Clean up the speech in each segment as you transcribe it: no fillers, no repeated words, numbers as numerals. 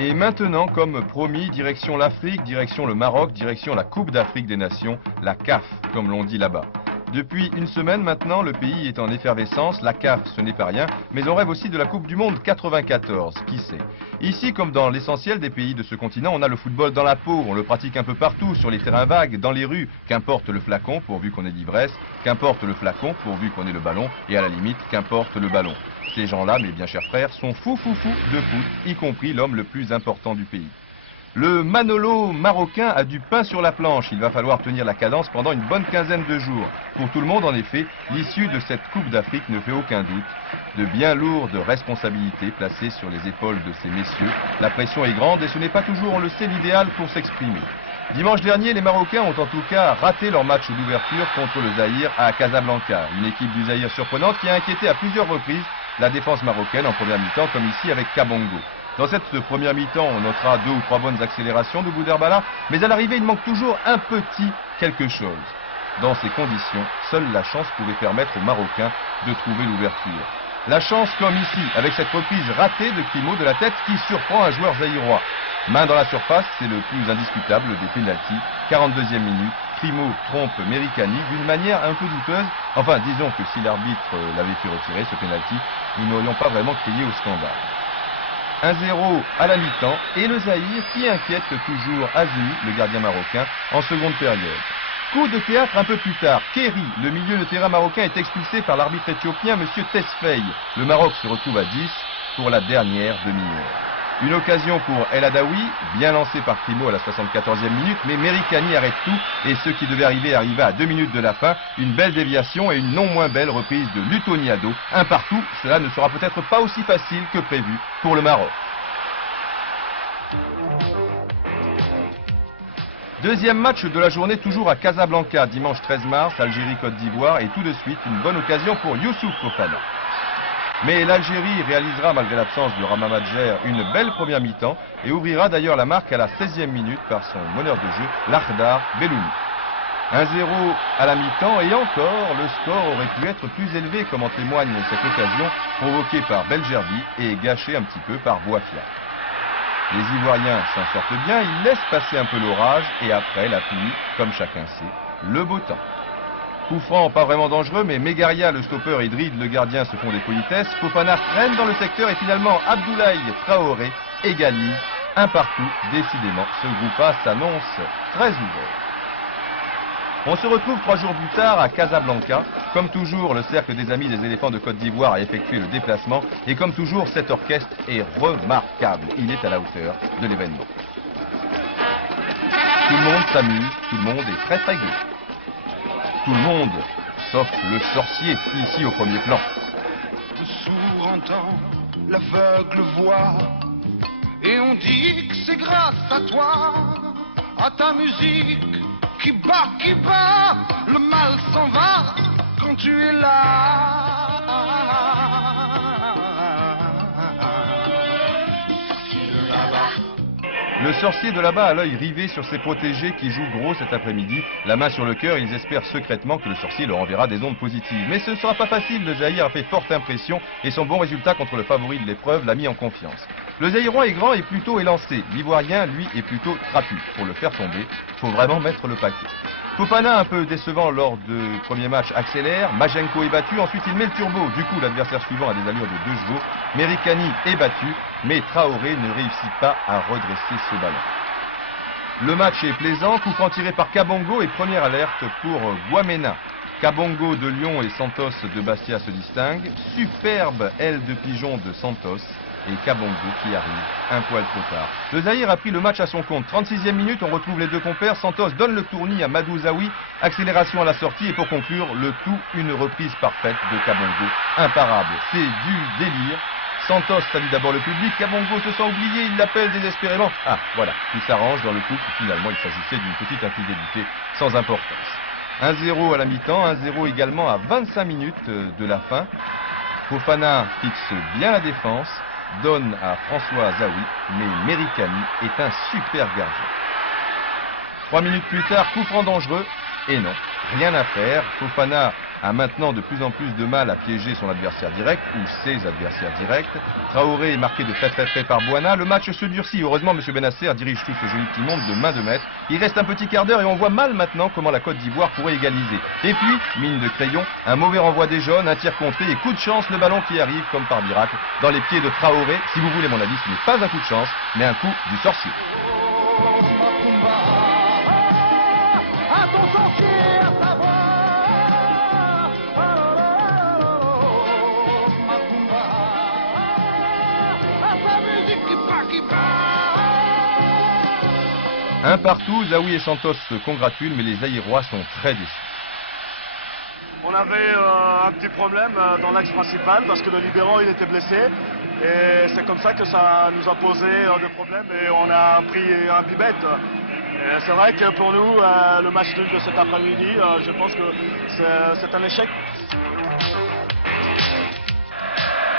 Et maintenant, comme promis, direction l'Afrique, direction le Maroc, direction la Coupe d'Afrique des Nations, la CAF, comme l'on dit là-bas. Depuis une semaine maintenant, le pays est en effervescence. La CAF, ce n'est pas rien, mais on rêve aussi de la Coupe du Monde 94, qui sait. Ici, comme dans l'essentiel des pays de ce continent, on a le football dans la peau. On le pratique un peu partout, sur les terrains vagues, dans les rues. Qu'importe le flacon, pourvu qu'on ait d'ivresse. Qu'importe le flacon, pourvu qu'on ait le ballon. Et à la limite, qu'importe le ballon. Ces gens-là, mes bien chers frères, sont fous de foot, y compris l'homme le plus important du pays. Le Manolo marocain a du pain sur la planche. Il va falloir tenir la cadence pendant une bonne quinzaine de jours. Pour tout le monde, en effet, l'issue de cette Coupe d'Afrique ne fait aucun doute. De bien lourdes responsabilités placées sur les épaules de ces messieurs. La pression est grande et ce n'est pas toujours, on le sait, l'idéal pour s'exprimer. Dimanche dernier, les Marocains ont en tout cas raté leur match d'ouverture contre le Zaïre à Casablanca. Une équipe du Zaïre surprenante qui a inquiété à plusieurs reprises la défense marocaine en première mi-temps, comme ici avec Kabongo. Dans cette première mi-temps, on notera 2 ou 3 bonnes accélérations de Bouderbala, mais à l'arrivée, il manque toujours un petit quelque chose. Dans ces conditions, seule la chance pouvait permettre aux Marocains de trouver l'ouverture. La chance comme ici, avec cette reprise ratée de Crimo de la tête qui surprend un joueur zaïrois. Main dans la surface, c'est le plus indiscutable des pénaltys. 42e minute, Crimo trompe Mericani d'une manière un peu douteuse. Enfin, disons que si l'arbitre l'avait fait retirer ce pénalty, nous n'aurions pas vraiment crié au scandale. 1-0 à la mi-temps et le Zaïre qui inquiète toujours Azimi, le gardien marocain, en seconde période. Coup de théâtre un peu plus tard. Kéry, le milieu de terrain marocain, est expulsé par l'arbitre éthiopien, M. Tesfaye. Le Maroc se retrouve à 10 pour la dernière demi-heure. Une occasion pour El Adaoui, bien lancé par Crimo à la 74e minute, mais Mericani arrête tout et ce qui devait arriver arriva à 2 minutes de la fin. Une belle déviation et une non moins belle reprise de Lutoniado. Un partout, cela ne sera peut-être pas aussi facile que prévu pour le Maroc. Deuxième match de la journée, toujours à Casablanca, dimanche 13 mars, Algérie-Côte d'Ivoire, et tout de suite une bonne occasion pour Youssouf Fofana. Mais l'Algérie réalisera, malgré l'absence de Rama Madjer, une belle première mi-temps et ouvrira d'ailleurs la marque à la 16e minute par son meneur de jeu, Lakhdar Belloumi. 1-0 à la mi-temps et encore, le score aurait pu être plus élevé, comme en témoigne cette occasion provoquée par Belgerbi et gâchée un petit peu par Bouafia. Les Ivoiriens s'en sortent bien, ils laissent passer un peu l'orage et après la pluie, comme chacun sait, le beau temps. Coup franc pas vraiment dangereux, mais Megaria, le stopper, et Drid, le gardien, se font des politesses. Fofana traîne dans le secteur et finalement Abdoulaye Traoré égalise un partout. Décidément, ce groupe A s'annonce très ouvert. On se retrouve 3 jours plus tard à Casablanca. Comme toujours, le cercle des amis des éléphants de Côte d'Ivoire a effectué le déplacement. Et comme toujours, cet orchestre est remarquable. Il est à la hauteur de l'événement. Tout le monde s'amuse, tout le monde est très gai. Tout le monde, sauf le sorcier, ici au premier plan. Le sourd entend, l'aveugle voit, et on dit que c'est grâce à toi, à ta musique qui bat, le mal s'en va quand tu es là. Le sorcier de là-bas a l'œil rivé sur ses protégés qui jouent gros cet après-midi. La main sur le cœur, ils espèrent secrètement que le sorcier leur enverra des ondes positives. Mais ce ne sera pas facile, le Zaïre a fait forte impression et son bon résultat contre le favori de l'épreuve l'a mis en confiance. Le Zaïrois est grand et plutôt élancé. L'Ivoirien, lui, est plutôt trapu. Pour le faire tomber, il faut vraiment mettre le paquet. Fofana, un peu décevant lors du premier match, accélère. Majenko est battu, ensuite il met le turbo. Du coup, l'adversaire suivant a des allures de 2 chevaux. Mericani est battu, mais Traoré ne réussit pas à redresser ce ballon. Le match est plaisant, coup franc tiré par Kabongo et première alerte pour Guamena. Kabongo de Lyon et Santos de Bastia se distinguent. Superbe aile de pigeon de Santos. Et Kabongo qui arrive un poil trop tard. Le Zaïre a pris le match à son compte. 36e minute, on retrouve les deux compères. Santos donne le tournis à Madou Zaoui. Accélération à la sortie et pour conclure, le tout, une reprise parfaite de Kabongo. Imparable, c'est du délire. Santos salue d'abord le public. Kabongo se sent oublié, il l'appelle désespérément. Ah, voilà, tout s'arrange dans le couple. Finalement, il s'agissait d'une petite infidélité sans importance. 1-0 à la mi-temps, 1-0 également à 25 minutes de la fin. Fofana fixe bien la défense. Donne à François Zaoui, mais Mericani est un super gardien. 3 minutes plus tard, coup franc dangereux, et non, rien à faire. Fofana a maintenant de plus en plus de mal à piéger son adversaire direct ou ses adversaires directs. Traoré est marqué de très près par Boana. Le match se durcit. Heureusement, M. Benasser dirige tout ce joli petit monde de main de maître. Il reste un petit quart d'heure et on voit mal maintenant comment la Côte d'Ivoire pourrait égaliser. Et puis, mine de crayon, un mauvais renvoi des jaunes, un tir contré et coup de chance, le ballon qui arrive comme par miracle dans les pieds de Traoré. Si vous voulez mon avis, ce n'est pas un coup de chance, mais un coup du sorcier. Un partout, Zawi et Santos se congratulent, mais les Zaïrois sont très déçus. On avait un petit problème dans l'axe principal parce que le libérant il était blessé et c'est comme ça que ça nous a posé des problèmes et on a pris un bibette. C'est vrai que pour nous, le match nul de cet après-midi, je pense que c'est un échec.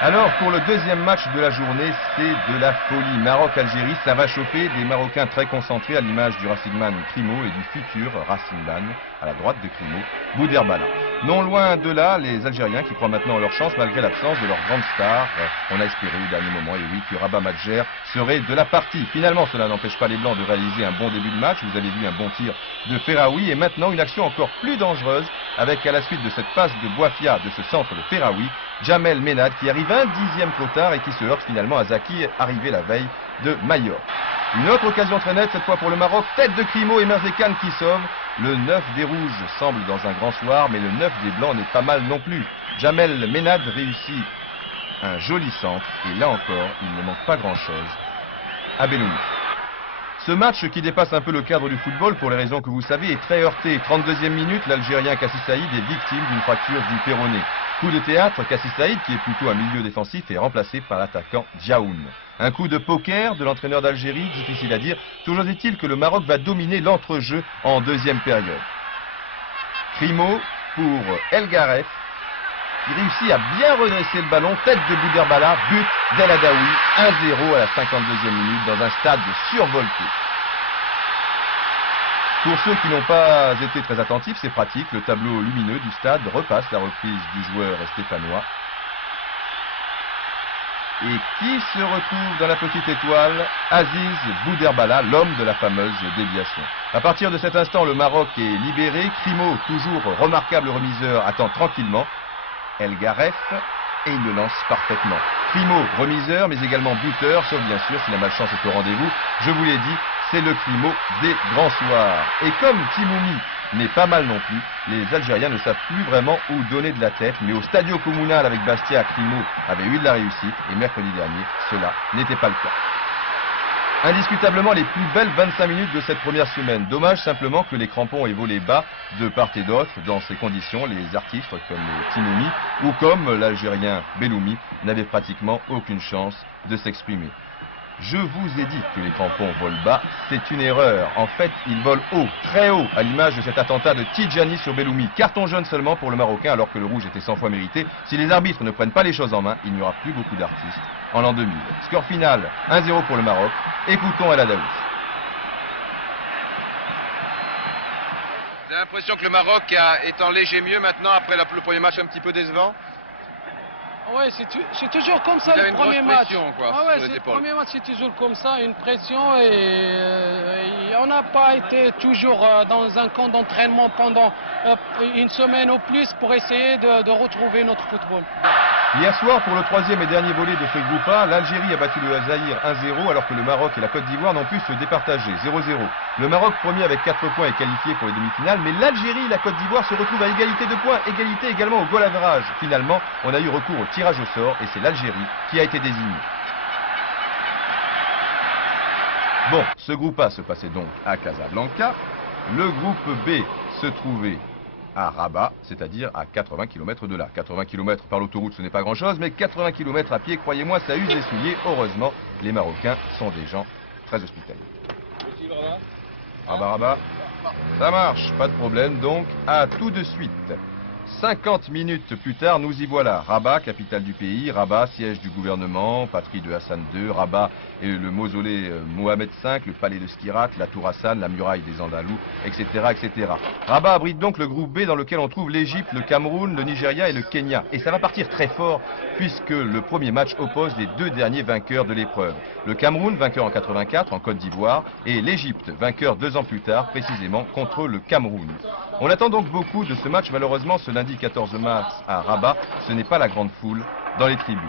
Alors pour le deuxième match de la journée, c'est de la folie. Maroc-Algérie, ça va chauffer, des Marocains très concentrés à l'image du Racingman Crimo et du futur Racingman à la droite de Crimo, Bouderbala. Non loin de là, les Algériens qui croient maintenant en leur chance malgré l'absence de leur grande star. On a espéré au dernier moment, et oui, que Rabat Madjer serait de la partie. Finalement, cela n'empêche pas les Blancs de réaliser un bon début de match. Vous avez vu un bon tir de Ferraoui et maintenant une action encore plus dangereuse avec à la suite de cette passe de Boafia de ce centre de Ferraoui, Jamel Ménad qui arrive un dixième trop tard et qui se heurte finalement à Zaki, arrivé la veille de Mayor. Une autre occasion très nette, cette fois pour le Maroc, tête de Crimo et Merzekan qui sauve. Le 9 des Rouges semble dans un grand soir, mais le 9 des Blancs n'est pas mal non plus. Jamel Ménad réussit un joli centre, et là encore, il ne manque pas grand-chose à Belloumi. Ce match qui dépasse un peu le cadre du football, pour les raisons que vous savez, est très heurté. 32e minute, l'Algérien Kassi Saïd est victime d'une fracture du péroné. Coup de théâtre, Kassi Saïd, qui est plutôt un milieu défensif, est remplacé par l'attaquant Djaoun. Un coup de poker de l'entraîneur d'Algérie, difficile à dire. Toujours est-il que le Maroc va dominer l'entrejeu en deuxième période. Crimo pour El Garef. Il réussit à bien redresser le ballon, tête de Bouderbala, but d'El Adaoui, 1-0 à la 52e minute dans un stade survolté. Pour ceux qui n'ont pas été très attentifs, c'est pratique, le tableau lumineux du stade repasse la reprise du joueur stéphanois. Et qui se retrouve dans la petite étoile? Aziz Bouderbala, l'homme de la fameuse déviation. À partir de cet instant, le Maroc est libéré. Crimo, toujours remarquable remiseur, attend tranquillement El Garef et il le lance parfaitement. Crimo, remiseur, mais également buteur, sauf bien sûr si la malchance est au rendez-vous. Je vous l'ai dit, c'est le Crimo des grands soirs. Et comme Timoumi n'est pas mal non plus, les Algériens ne savent plus vraiment où donner de la tête, mais au Stadio Comunal avec Bastia, Crimo avait eu de la réussite, et mercredi dernier, cela n'était pas le cas. Indiscutablement les plus belles 25 minutes de cette première semaine. Dommage simplement que les crampons aient volé bas de part et d'autre. Dans ces conditions, les artistes comme Timoumi ou comme l'Algérien Belloumi n'avaient pratiquement aucune chance de s'exprimer. Je vous ai dit que les crampons volent bas, c'est une erreur. En fait, ils volent haut, très haut, à l'image de cet attentat de Tidjani sur Belloumi. Carton jaune seulement pour le Marocain, alors que le rouge était 100 fois mérité. Si les arbitres ne prennent pas les choses en main, il n'y aura plus beaucoup d'artistes en l'an 2000. Score final, 1-0 pour le Maroc. Écoutons El Adaoui. J'ai l'impression que le Maroc est en léger mieux maintenant, après le premier match un petit peu décevant. Ouais, c'est toujours comme ça le premier match. Quoi, ah ouais, le premier match c'est toujours comme ça, une pression et on n'a pas été toujours dans un camp d'entraînement pendant une semaine ou plus pour essayer de retrouver notre football. Hier soir, pour le troisième et dernier volet de ce groupe A, l'Algérie a battu le Zaïre 1-0 alors que le Maroc et la Côte d'Ivoire n'ont pu se départager 0-0. Le Maroc premier avec 4 points est qualifié pour les demi-finales, mais l'Algérie et la Côte d'Ivoire se retrouvent à égalité de points, égalité également au goal average. Finalement, on a eu recours au tirage au sort et c'est l'Algérie qui a été désignée. Bon, ce groupe A se passait donc à Casablanca. Le groupe B se trouvait à Rabat, c'est-à-dire à 80 km de là. 80 km par l'autoroute, ce n'est pas grand-chose, mais 80 km à pied, croyez-moi, ça use les souliers. Heureusement, les Marocains sont des gens très hospitaliers. Rabat, Rabat, ça marche, pas de problème, donc à tout de suite. 50 minutes plus tard, nous y voilà. Rabat, capitale du pays, Rabat, siège du gouvernement, patrie de Hassan II, Rabat et le mausolée Mohamed V, le palais de Skirat, la tour Hassan, la muraille des Andalous, etc., etc. Rabat abrite donc le groupe B dans lequel on trouve l'Égypte, le Cameroun, le Nigeria et le Kenya. Et ça va partir très fort puisque le premier match oppose les deux derniers vainqueurs de l'épreuve. Le Cameroun, vainqueur en 84 en Côte d'Ivoire, et l'Égypte, vainqueur 2 ans plus tard, précisément contre le Cameroun. On attend donc beaucoup de ce match. Malheureusement, ce lundi 14 mars à Rabat, ce n'est pas la grande foule dans les tribunes.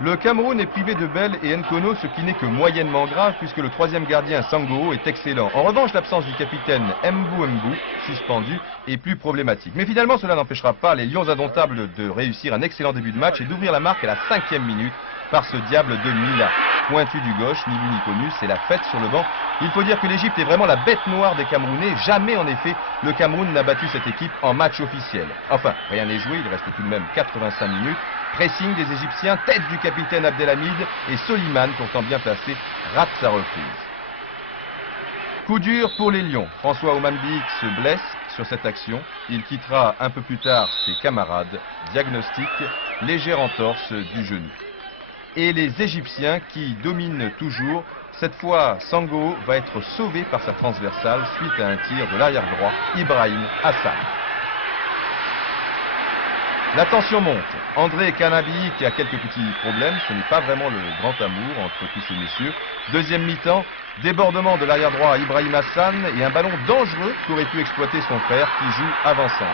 Le Cameroun est privé de Bell et Nkono, ce qui n'est que moyennement grave puisque le troisième gardien Sangoo est excellent. En revanche, l'absence du capitaine Mbou, suspendu, est plus problématique. Mais finalement, cela n'empêchera pas les Lions indomptables de réussir un excellent début de match et d'ouvrir la marque à la 5e minute par ce diable de Mila. Pointu du gauche, ni vu ni connu, c'est la fête sur le banc. Il faut dire que l'Égypte est vraiment la bête noire des Camerounais. Jamais, en effet, le Cameroun n'a battu cette équipe en match officiel. Enfin, rien n'est joué, il reste tout de même 85 minutes. Pressing des Égyptiens, tête du capitaine Abdelhamid et Soliman, pourtant bien placé, rate sa reprise. Coup dur pour les Lions. François Omambik se blesse sur cette action. Il quittera un peu plus tard ses camarades. Diagnostic, légère entorse du genou. Et les Égyptiens qui dominent toujours. Cette fois, Sangoo va être sauvé par sa transversale suite à un tir de l'arrière droit, Ibrahim Hassan. La tension monte. André Kanabi qui a quelques petits problèmes. Ce n'est pas vraiment le grand amour entre tous ces messieurs. Deuxième mi-temps, débordement de l'arrière droit Ibrahim Hassan et un ballon dangereux qu'aurait pu exploiter son frère qui joue avant-centre.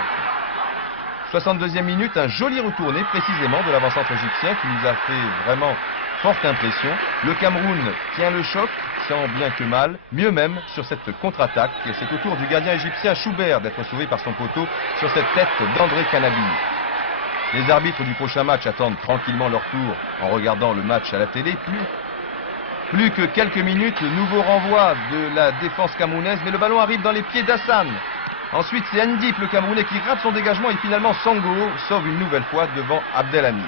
62e minute, un joli retourné précisément de l'avant-centre égyptien qui nous a fait vraiment forte impression. Le Cameroun tient le choc, tant bien que mal, mieux même sur cette contre-attaque. Et c'est au tour du gardien égyptien Choubert d'être sauvé par son poteau sur cette tête d'André Kanabi. Les arbitres du prochain match attendent tranquillement leur tour en regardant le match à la télé. Plus que quelques minutes, nouveau renvoi de la défense camerounaise, mais le ballon arrive dans les pieds d'Hassan. Ensuite, c'est Ndip, le Camerounais, qui rate son dégagement et finalement Sangoo sauve une nouvelle fois devant Abdelhamid.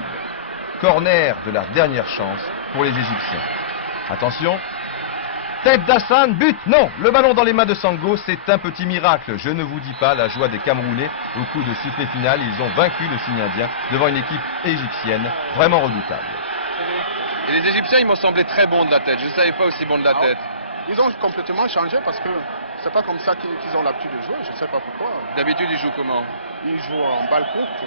Corner de la dernière chance pour les Égyptiens. Attention. Tête d'Hassan, but, non, le ballon dans les mains de Sangoo, c'est un petit miracle. Je ne vous dis pas la joie des Camerounais. Au coup de sifflet final, ils ont vaincu le signe indien devant une équipe égyptienne vraiment redoutable. Et les Égyptiens, ils m'ont semblé très bons de la tête. Je ne savais pas aussi bons de la tête. Ils ont complètement changé parce que c'est pas comme ça qu'ils ont l'habitude de jouer. Je ne sais pas pourquoi. D'habitude, ils jouent comment? Ils jouent en balle courte.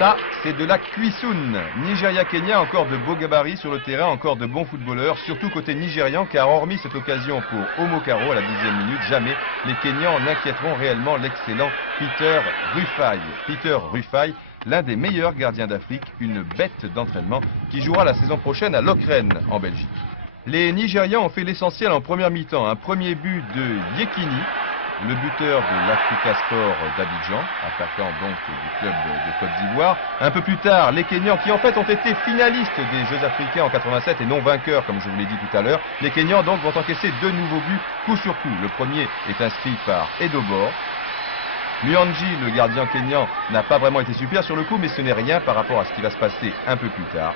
Ça, c'est de la cuissoune. Nigeria-Kenya, encore de beaux gabarits sur le terrain, encore de bons footballeurs, surtout côté nigérian, car hormis cette occasion pour Omokaro à la 10e minute, jamais les Kenyans n'inquiéteront réellement l'excellent Peter Rufai. Peter Rufai, l'un des meilleurs gardiens d'Afrique, une bête d'entraînement qui jouera la saison prochaine à Lokeren en Belgique. Les Nigérians ont fait l'essentiel en première mi-temps. Un premier but de Yekini, le buteur de l'Africa Sport d'Abidjan, attaquant donc du club de Côte d'Ivoire. Un peu plus tard, les Kenyans qui en fait ont été finalistes des Jeux Africains en 87 et non vainqueurs comme je vous l'ai dit tout à l'heure. Les Kenyans donc vont encaisser 2 nouveaux buts coup sur coup. Le premier est inscrit par Edobor. Luanji, le gardien kényan, n'a pas vraiment été super sur le coup, mais ce n'est rien par rapport à ce qui va se passer un peu plus tard.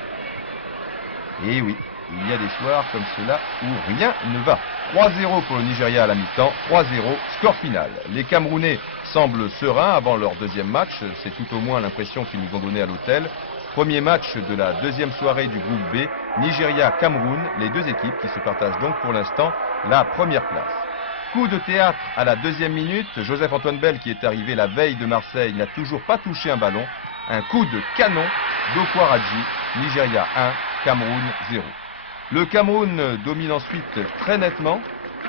Et oui, il y a des soirs comme cela où rien ne va. 3-0 pour le Nigeria à la mi-temps, 3-0, score final. Les Camerounais semblent sereins avant leur deuxième match, c'est tout au moins l'impression qu'ils nous ont donné à l'hôtel. Premier match de la deuxième soirée du groupe B, Nigeria-Cameroun, les deux équipes qui se partagent donc pour l'instant la première place. Coup de théâtre à la 2e minute, Joseph-Antoine Bell qui est arrivé la veille de Marseille n'a toujours pas touché un ballon. Un coup de canon d'Okwaradji, Nigeria 1, Cameroun 0. Le Cameroun domine ensuite très nettement,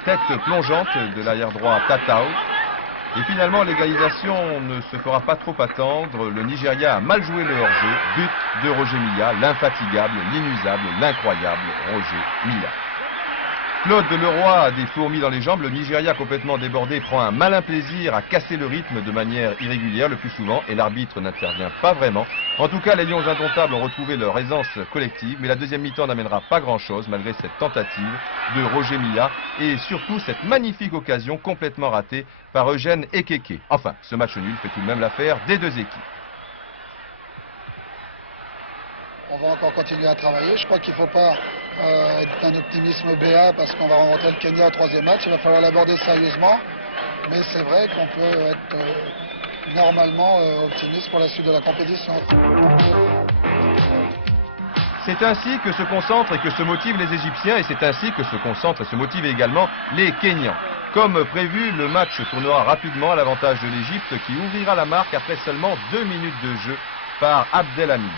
tête plongeante de l'arrière droit Tatao. Et finalement l'égalisation ne se fera pas trop attendre, le Nigeria a mal joué le hors-jeu, but de Roger Milla, l'infatigable, l'inusable, l'incroyable Roger Milla. Claude Leroy a des fourmis dans les jambes, le Nigeria complètement débordé prend un malin plaisir à casser le rythme de manière irrégulière le plus souvent et l'arbitre n'intervient pas vraiment. En tout cas, les Lions indomptables ont retrouvé leur aisance collective, mais la deuxième mi-temps n'amènera pas grand-chose malgré cette tentative de Roger Milla et surtout cette magnifique occasion complètement ratée par Eugène Ekeke. Enfin, ce match nul fait tout de même l'affaire des deux équipes. On va encore continuer à travailler. Je crois qu'il ne faut pas être d'un optimisme béat parce qu'on va rencontrer le Kenya au 3e match. Il va falloir l'aborder sérieusement. Mais c'est vrai qu'on peut être normalement optimiste pour la suite de la compétition. C'est ainsi que se concentrent et que se motivent les Égyptiens et c'est ainsi que se concentrent et se motivent également les Kenyans. Comme prévu, le match tournera rapidement à l'avantage de l'Égypte qui ouvrira la marque après seulement 2 minutes de jeu par Abdelhamid.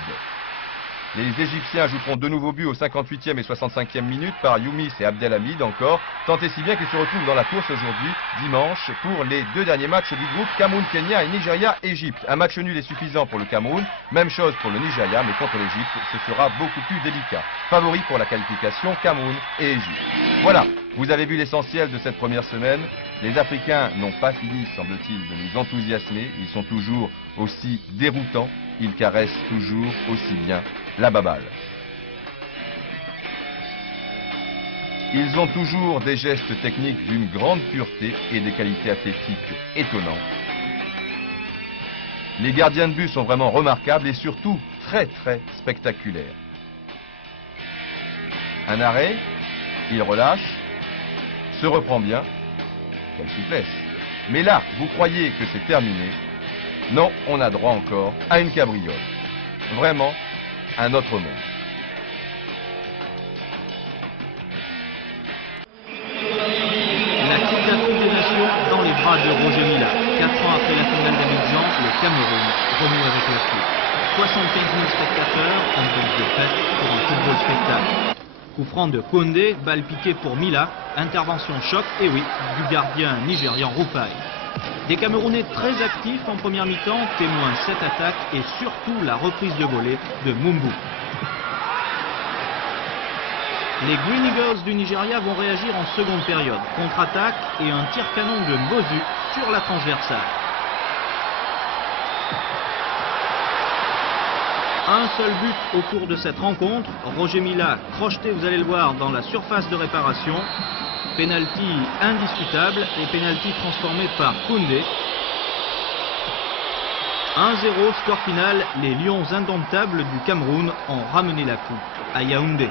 Les Égyptiens ajouteront 2 nouveaux buts aux 58e et 65e minutes par Youmis et Abdelhamid encore, tant et si bien qu'ils se retrouvent dans la course aujourd'hui, dimanche, pour les 2 derniers matchs du groupe Cameroun-Kenya et Nigeria-Égypte. Un match nul est suffisant pour le Cameroun, même chose pour le Nigeria, mais contre l'Égypte, ce sera beaucoup plus délicat. Favori pour la qualification, Cameroun et Égypte. Voilà, vous avez vu l'essentiel de cette première semaine. Les Africains n'ont pas fini, semble-t-il, de nous enthousiasmer. Ils sont toujours aussi déroutants. Ils caressent toujours aussi bien la baballe. Ils ont toujours des gestes techniques d'une grande pureté et des qualités athlétiques étonnantes. Les gardiens de but sont vraiment remarquables et surtout très spectaculaires. Un arrêt, il relâche, se reprend bien. Quelle souplesse. Mais là, vous croyez que c'est terminé? Non, on a droit encore à une cabriole. Vraiment, un autre monde. La Coupe d'Afrique des Nations dans les bras de Roger Mila. 4 ans après la finale d'Abidjan, le Cameroun renoue avec le foot. 75 000 spectateurs, ambiance de fête pour un football spectacle. Coup franc de Condé, balle piquée pour Mila, intervention choc, et oui, du gardien nigérian Rufai. Des Camerounais très actifs en première mi-temps, témoins cette attaque et surtout la reprise de volée de Mumbu. Les Green Eagles du Nigeria vont réagir en seconde période. Contre-attaque et un tir-canon de Mbozu sur la transversale. Un seul but au cours de cette rencontre. Roger Mila crocheté, vous allez le voir, dans la surface de réparation. Penalty indiscutable et penalty transformé par Koundé. 1-0, score final. Les Lions indomptables du Cameroun ont ramené la coupe à Yaoundé.